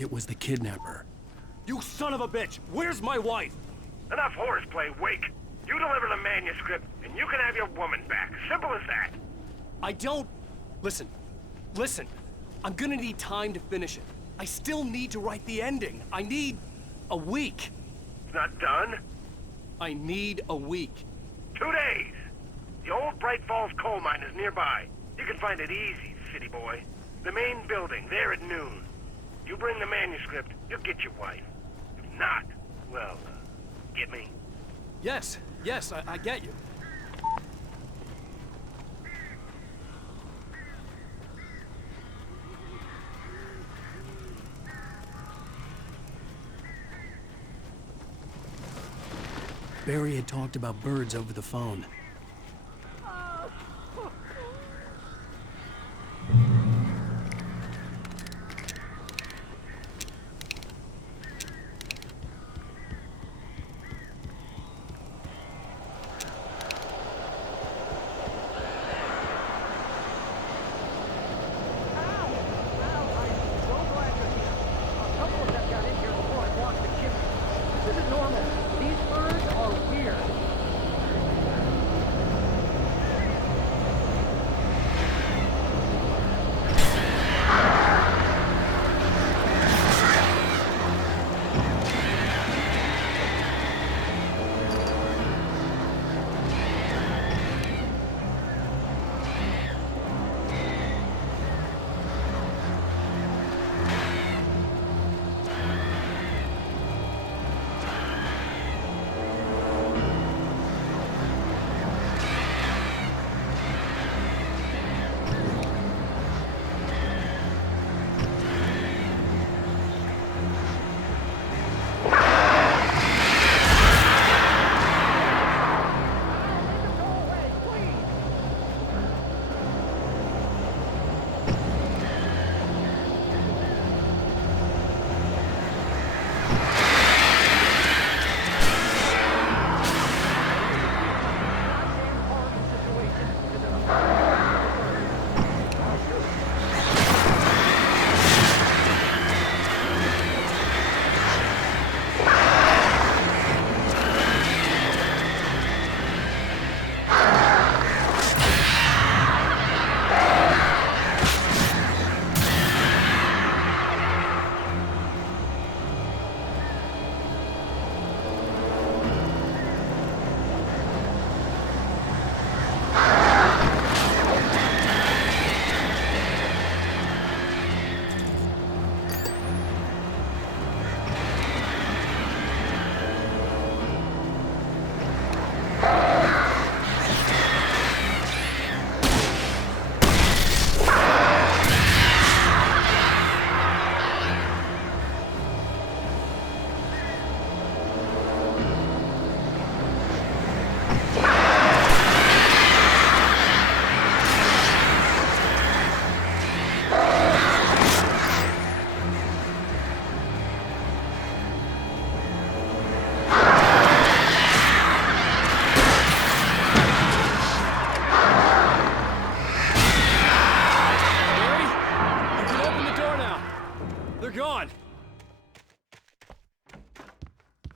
It was the kidnapper. You son of a bitch! Where's my wife? Enough horseplay, Wake. You deliver the manuscript, and you can have your woman back. Simple as that. I don't... Listen. I'm gonna need time to finish it. I still need to write the ending. I need... a week. It's not done? I need a week. 2 days. The old Bright Falls coal mine is nearby. You can find it easy, city boy. The main building, there at noon. You bring the manuscript, you'll get your wife. If not, well, get me? Yes, I get you. Barry had talked about birds over the phone.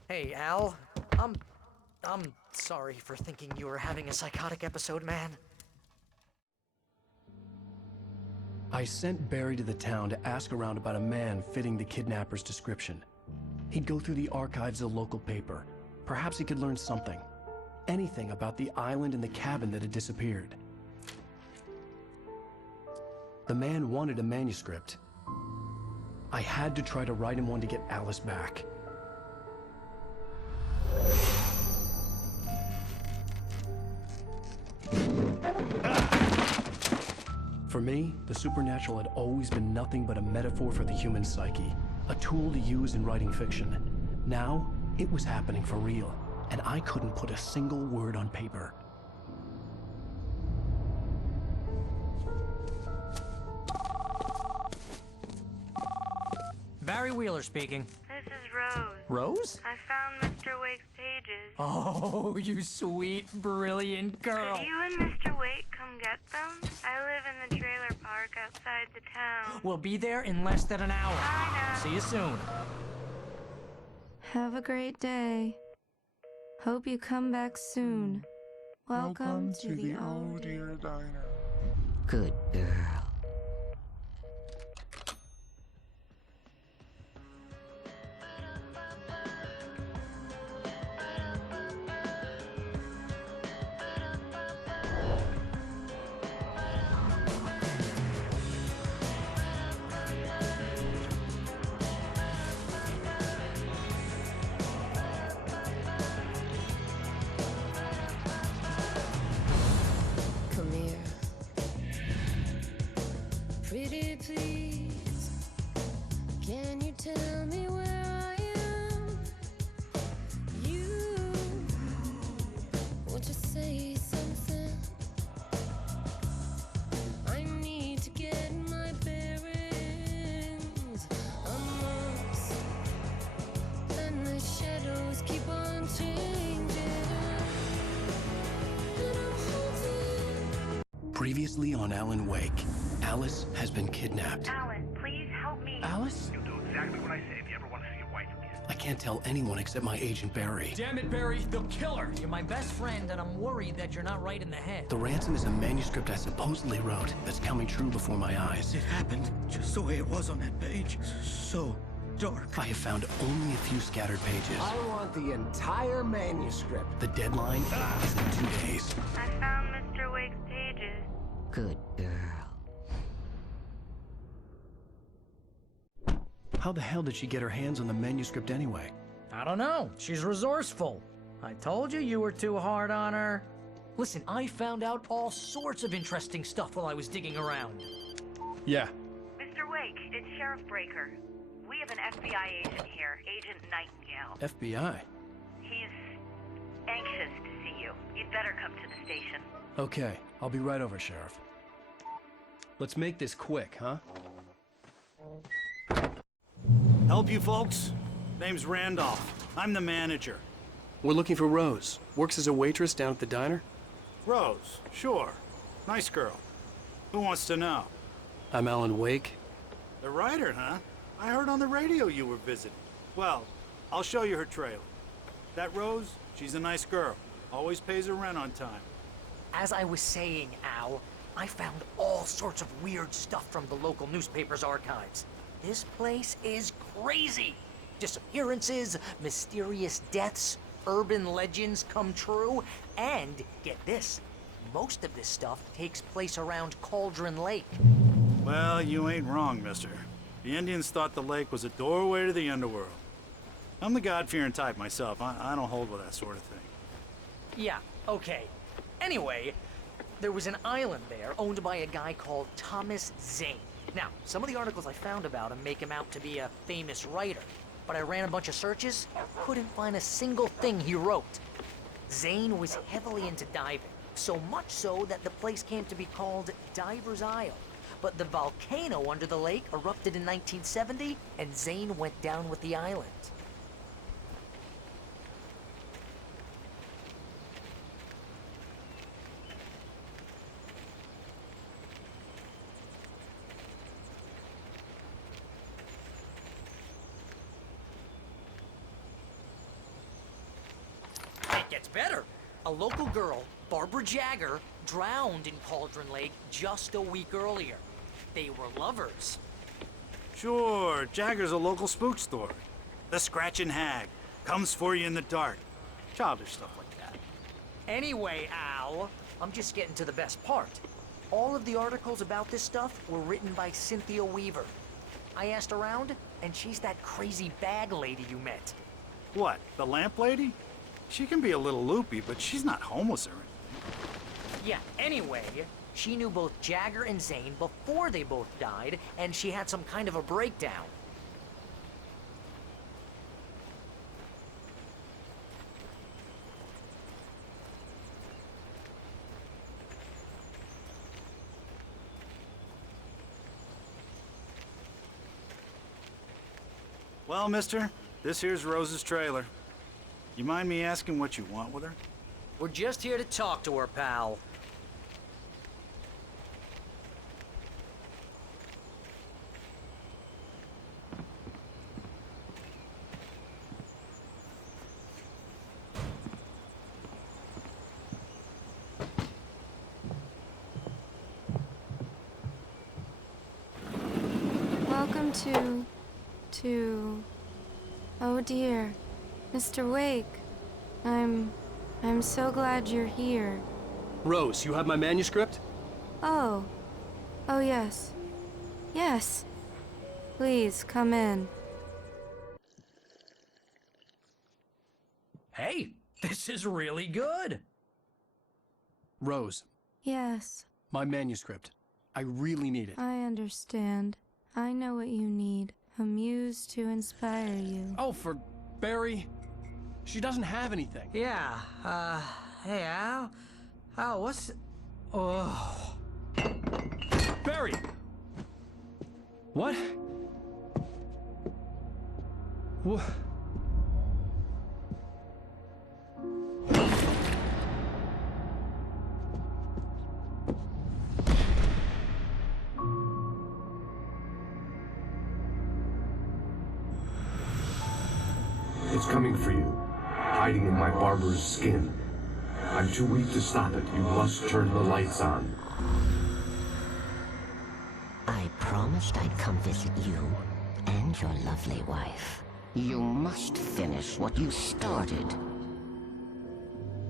Hey, Al. I'm sorry for thinking you were having a psychotic episode, man. I sent Barry to the town to ask around about a man fitting the kidnapper's description. He'd go through the archives of the local paper. Perhaps he could learn something. Anything about the island and the cabin that had disappeared. The man wanted a manuscript. I had to try to write him one to get Alice back. For me, the supernatural had always been nothing but a metaphor for the human psyche, a tool to use in writing fiction. Now, it was happening for real, and I couldn't put a single word on paper. Barry Wheeler speaking. This is Rose. Rose? I found Mr. Wake's page pages. Oh, you sweet, brilliant girl. Could you and Mr. Wake come get them? I live in the trailer park outside the town. We'll be there in less than an hour. I know. See you soon. Have a great day. Hope you come back soon. Welcome to the Oh Dear Diner. Good girl. Come here. Pretty please, can you tell me where I am? You want to say something? I need to get my bearings amongst, and the shadows keep on changing. And I'm holding. Previously on Alan Wake, Alice has been kidnapped. Alan, please help me. Alice? You'll do exactly what I say if you ever want to see your wife again. I can't tell anyone except my agent Barry. Damn it, Barry, they'll kill her. You're my best friend, and I'm worried that you're not right in the head. The ransom is a manuscript I supposedly wrote that's coming true before my eyes. It happened just the way it was on that page. So dark. I have found only a few scattered pages. I want the entire manuscript. The deadline is in 2 days. I found Mr. Wake's pages. Good girl. How the hell did she get her hands on the manuscript anyway? I don't know. She's resourceful. I told you you were too hard on her. Listen, I found out all sorts of interesting stuff while I was digging around. Yeah. Mr. Wake, it's Sheriff Breaker. We have an FBI agent here, Agent Nightingale. FBI? He's anxious to see you. You'd better come to the station. Okay, I'll be right over, Sheriff. Let's make this quick, huh? Help you folks? Name's Randolph. I'm the manager. We're looking for Rose. Works as a waitress down at the diner. Rose, sure. Nice girl. Who wants to know? I'm Alan Wake. The writer, huh? I heard on the radio you were visiting. Well, I'll show you her trailer. That Rose, she's a nice girl. Always pays her rent on time. As I was saying, Al, I found all sorts of weird stuff from the local newspaper's archives. This place is crazy. Disappearances, mysterious deaths, urban legends come true, and get this, most of this stuff takes place around Cauldron Lake. Well, you ain't wrong, mister. The Indians thought the lake was a doorway to the underworld. I'm the God-fearing type myself. I don't hold with that sort of thing. Yeah, okay. Anyway, there was an island there owned by a guy called Thomas Zane. Now, some of the articles I found about him make him out to be a famous writer, but I ran a bunch of searches, couldn't find a single thing he wrote. Zane was heavily into diving, so much so that the place came to be called Diver's Isle. But the volcano under the lake erupted in 1970, and Zane went down with the island. It gets better. A local girl, Barbara Jagger, drowned in Cauldron Lake just a week earlier. They were lovers. Sure, Jagger's a local spook story. The Scratching Hag comes for you in the dark. Childish stuff like that. Anyway, Al, I'm just getting to the best part. All of the articles about this stuff were written by Cynthia Weaver. I asked around, and she's that crazy bag lady you met. What, the lamp lady? She can be a little loopy, but she's not homeless or anything. Yeah, anyway, she knew both Jagger and Zane before they both died, and she had some kind of a breakdown. Well, mister, this here's Rose's trailer. You mind me asking what you want with her? We're just here to talk to her, pal. Welcome to... Oh dear, Mr. Wake. I'm so glad you're here. Rose, you have my manuscript? Oh. Oh yes. Yes. Please, come in. Hey, this is really good. Rose, Yes, my manuscript. I really need it. I understand. I know what you need. A muse to inspire you. Oh, for Barry? She doesn't have anything. Yeah, hey, Al? Al, what's... Oh... Barry! What? What? It's coming for you, hiding in my barber's skin. I'm too weak to stop it. You must turn the lights on. I promised I'd come visit you and your lovely wife. You must finish what you started.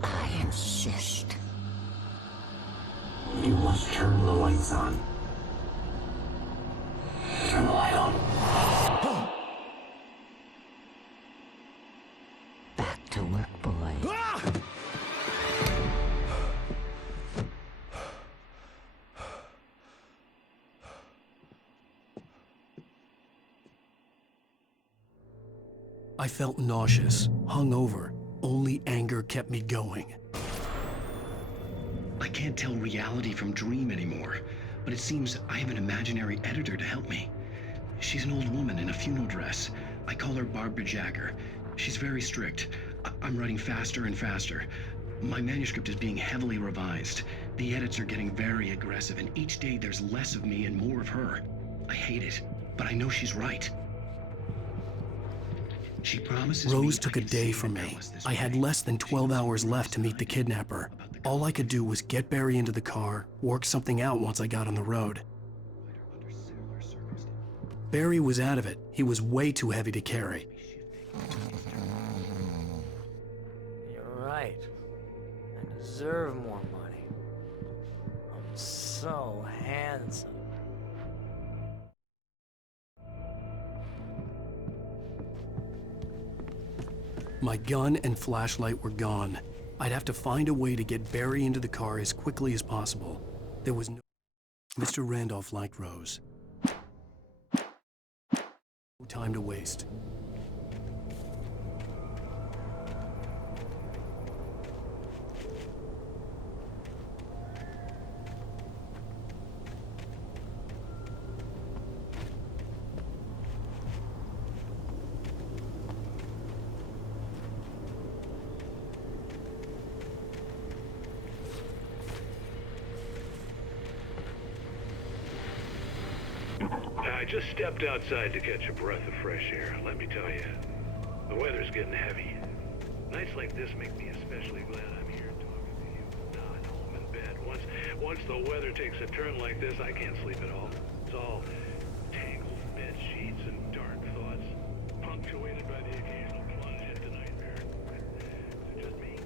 I insist. You must turn the lights on. Turn the light on. Back to work, boy. I felt nauseous, hungover. Only anger kept me going. I can't tell reality from dream anymore, but it seems I have an imaginary editor to help me. She's an old woman in a funeral dress. I call her Barbara Jagger. She's very strict. I'm writing faster and faster. My manuscript is being heavily revised. The edits are getting very aggressive, and each day there's less of me and more of her. I hate it, but I know she's right. She promises Rose took a day from me. I had less than 12 hours left to meet the kidnapper. All I could do was get Barry into the car, work something out once I got on the road. Barry was out of it. He was way too heavy to carry. You're right. I deserve more money. I'm so handsome. My gun and flashlight were gone. I'd have to find a way to get Barry into the car as quickly as possible. There was no... Mr. Randolph liked Rose. No time to waste. I just stepped outside to catch a breath of fresh air. Let me tell you, the weather's getting heavy. Nights like this make me especially glad I'm here talking to you. Now I know I'm in bed. Once the weather takes a turn like this, I can't sleep at all. It's all tangled bed sheets and dark thoughts, punctuated by the occasional plunge into nightmare. Is it just me?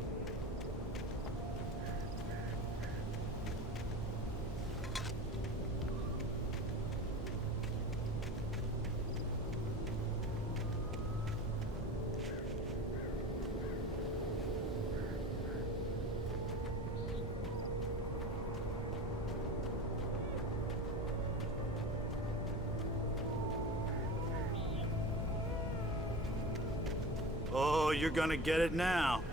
Oh, you're gonna get it now.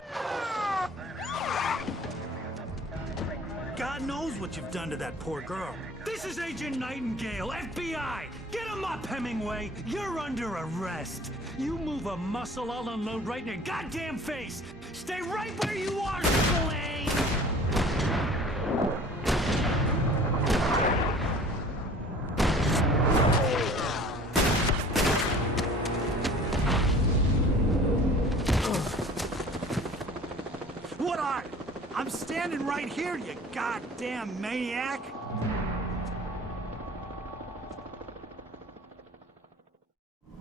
God knows what you've done to that poor girl. This is Agent Nightingale, FBI! Get him up, Hemingway! You're under arrest! You move a muscle, I'll unload right in your goddamn face! Stay right where you are, Spillane! What are? I'm standing right here, you goddamn maniac!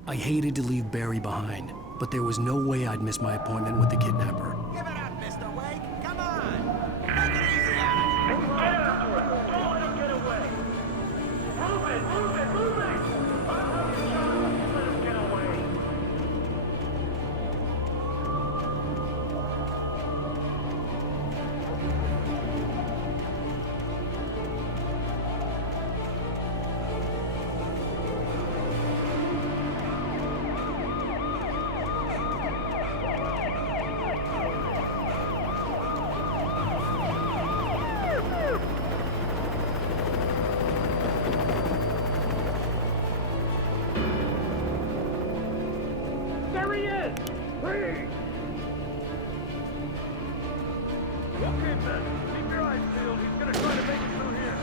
I hated to leave Barry behind, but there was no way I'd miss my appointment with the kidnapper. Give it up, Mr. Wake. Come on. Take it easy on it. Get after him. Don't let him get away. Move it, move it, move it. I'll have you shot. Let him get away. There he is! Freeze! Okay, men. Keep your eyes peeled. He's gonna try to make it through here.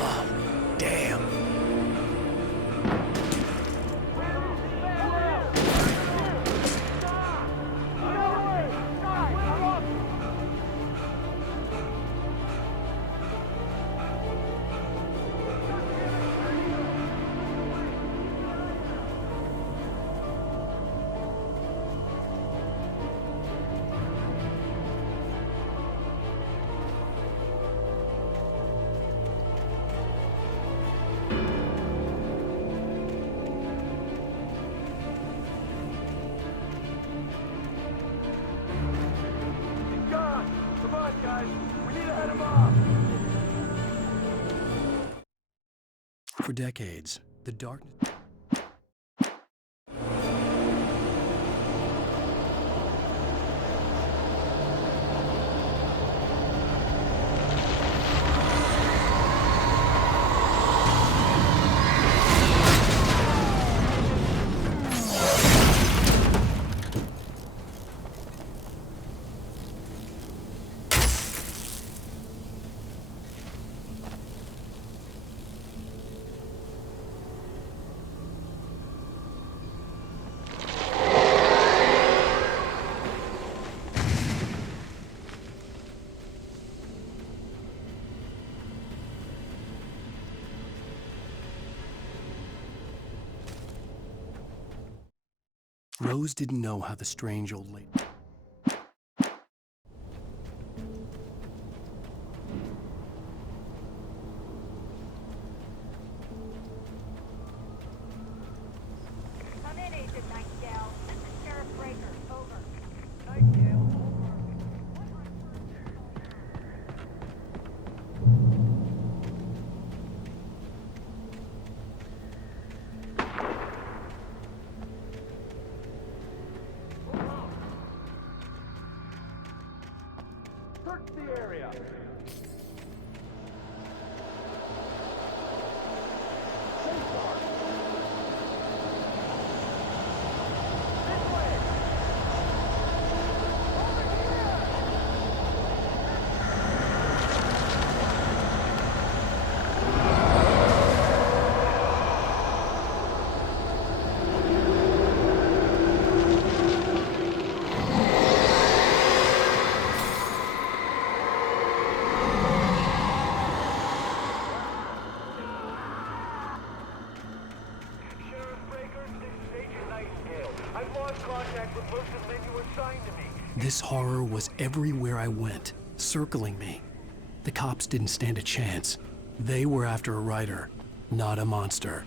Oh, damn. He's gone. Come on, guys. We need to head him off. For decades, the darkness... Rose didn't know how the strange old lady... Come in, Agent Nightingale. This is Sheriff Breaker. Over. Nightingale, Search the area. This horror was everywhere I went, circling me. The cops didn't stand a chance. They were after a writer, not a monster.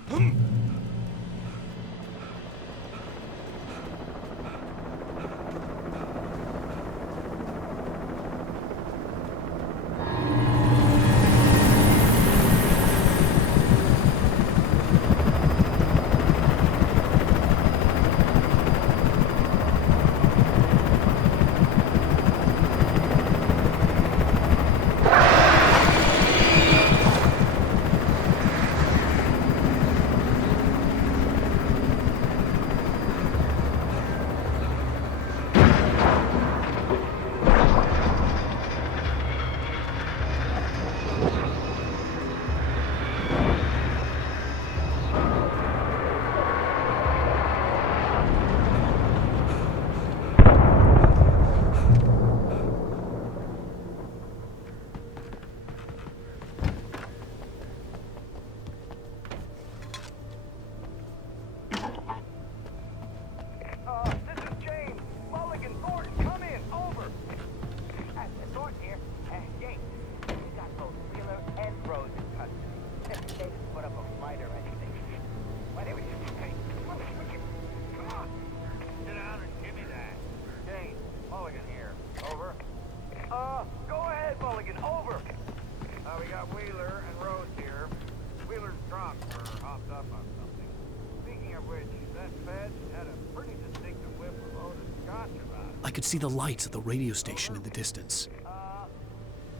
could see the lights of the radio station in the distance.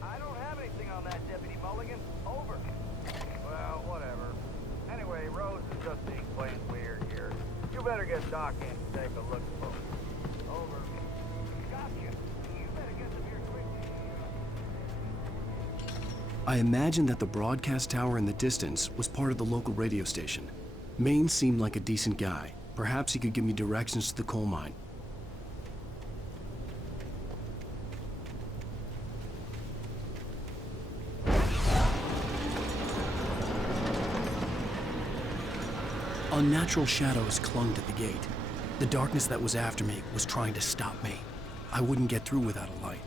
I don't have anything on that, Deputy Mulligan. Over. Well, whatever. Anyway, Rose is just being plain weird here. You better get Doc in to take a look, folks. Over. Gotcha. You better get them here quickly. I imagined that the broadcast tower in the distance was part of the local radio station. Maine seemed like a decent guy. Perhaps he could give me directions to the coal mine. Unnatural shadows clung to the gate. The darkness that was after me was trying to stop me. I wouldn't get through without a light.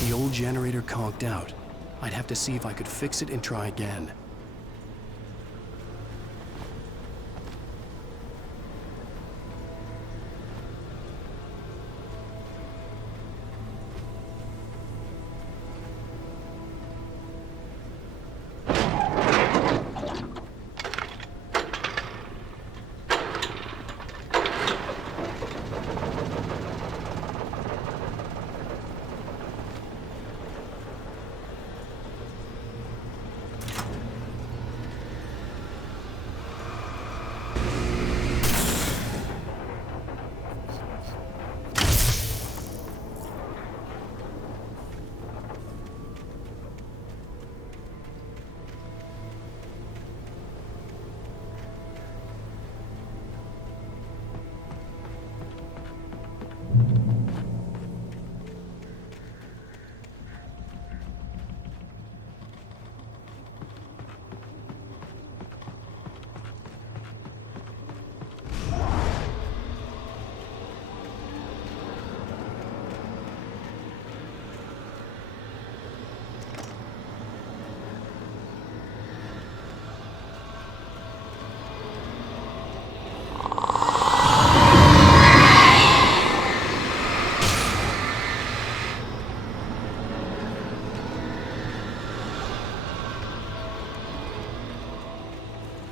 The old generator conked out. I'd have to see if I could fix it and try again.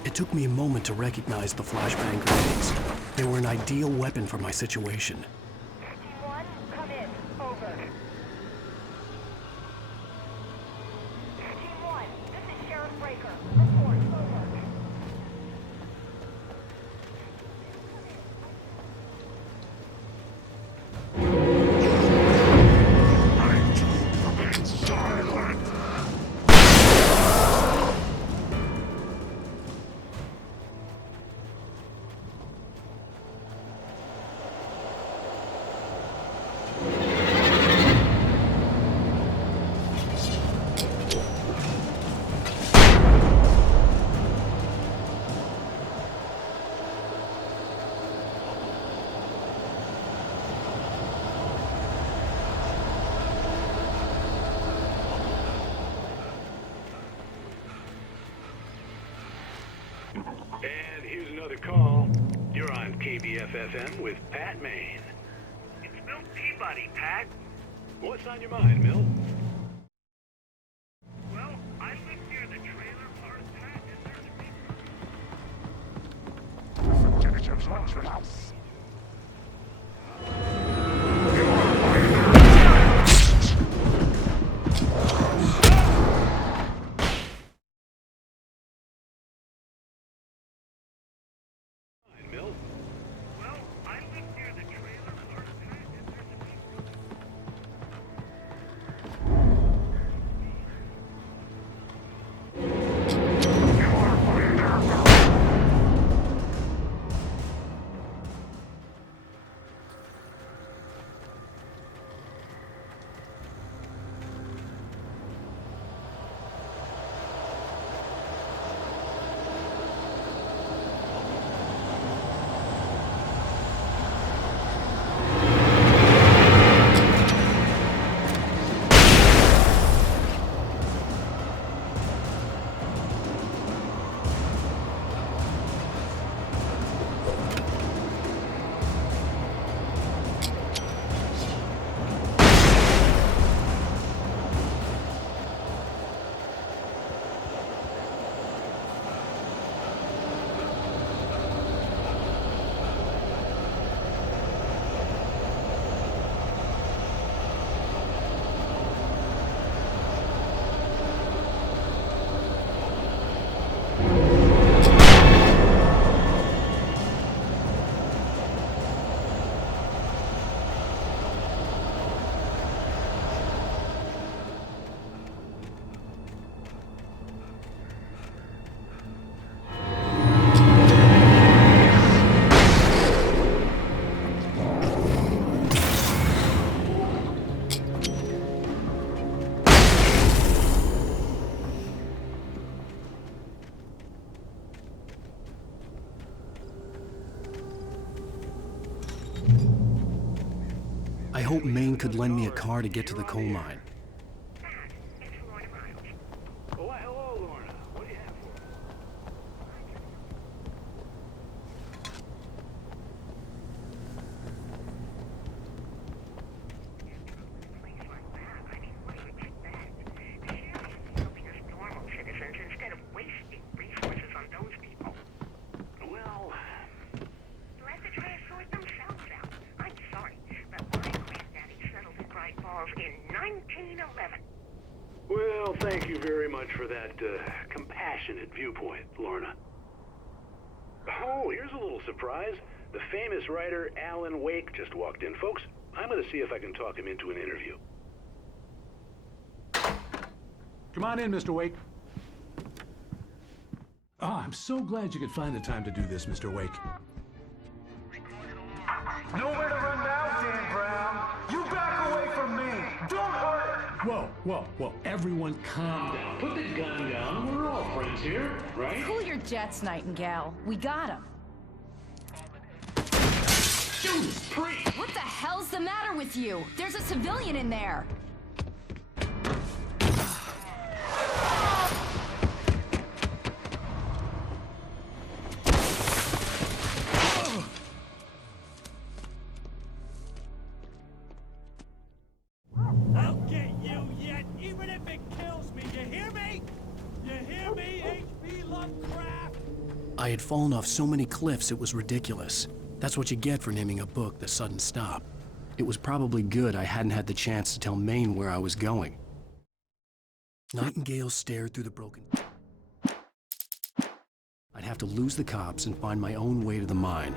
It took me a moment to recognize the flashbang grenades. They were an ideal weapon for my situation. Team 1, come in. Over. Team 1, this is Sheriff Breaker. Report. Over. And here's another call. You're on KBFFM with Pat Maine. It's Milt Peabody, Pat. What's on your mind, Milt? Well, I live near the trailer park, Pat, and there's Milt? Well, I live near the trailer park, Pat, and there's hope Maine could lend me a car to get to the coal mine. Oh, hello, Lorna. What do you have for us? Instead of wasting resources on those people. Well, Let the trash sort themselves out. I'm sorry, but my granddaddy settled in Bright Falls in 1911. well, thank you very much for that compassionate viewpoint, Lorna. Oh, here's a little surprise. The famous writer Alan Wake just walked in. Folks, I'm going to see if I can talk him into an interview. Come on in, Mr. Wake. Oh, I'm so glad you could find the time to do this, Mr. Wake. Nowhere to run now, Dan Brown. You back away from me. Don't hurt her. Whoa. Everyone calm down. Put the gun down. We're all friends here, right? Cool your jets, Nightingale. We got him. Judas Priest! What the hell's the matter with you? There's a civilian in there. I'll get you yet, even if it kills me. You hear me? You hear me, H.P. Lovecraft? I had fallen off so many cliffs it was ridiculous. That's what you get for naming a book The Sudden Stop. It was probably good I hadn't had the chance to tell Maine where I was going. Nightingale stared through the broken... I'd have to lose the cops and find my own way to the mine.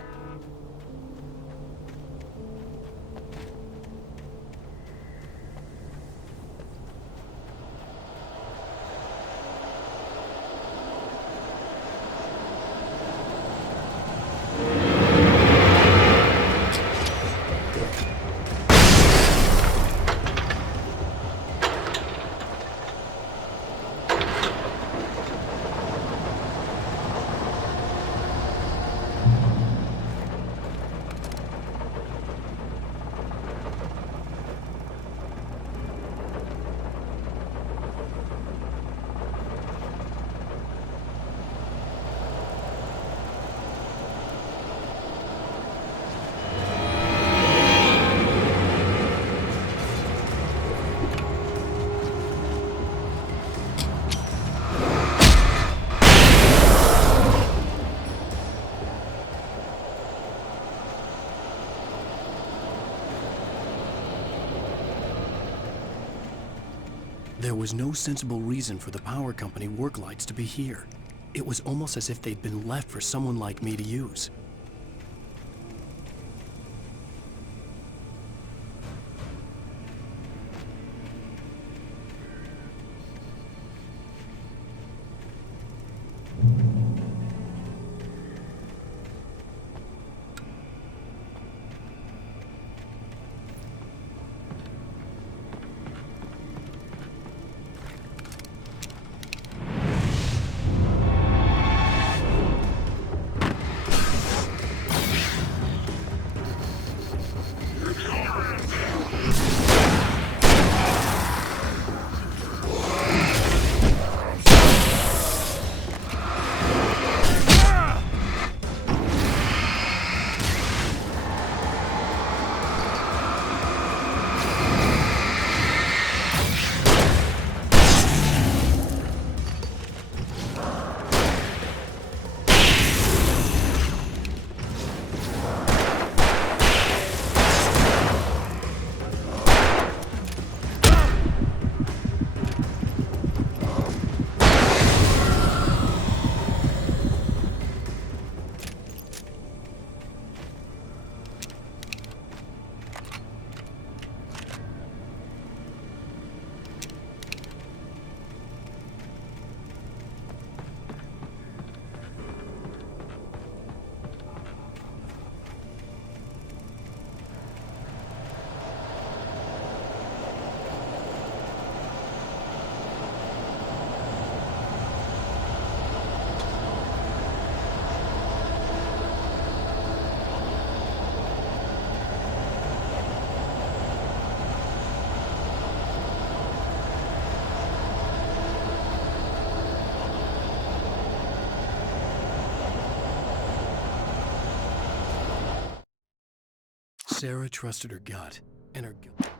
There was no sensible reason for the power company work lights to be here. It was almost as if they'd been left for someone like me to use. Sarah trusted her gut, and her gut.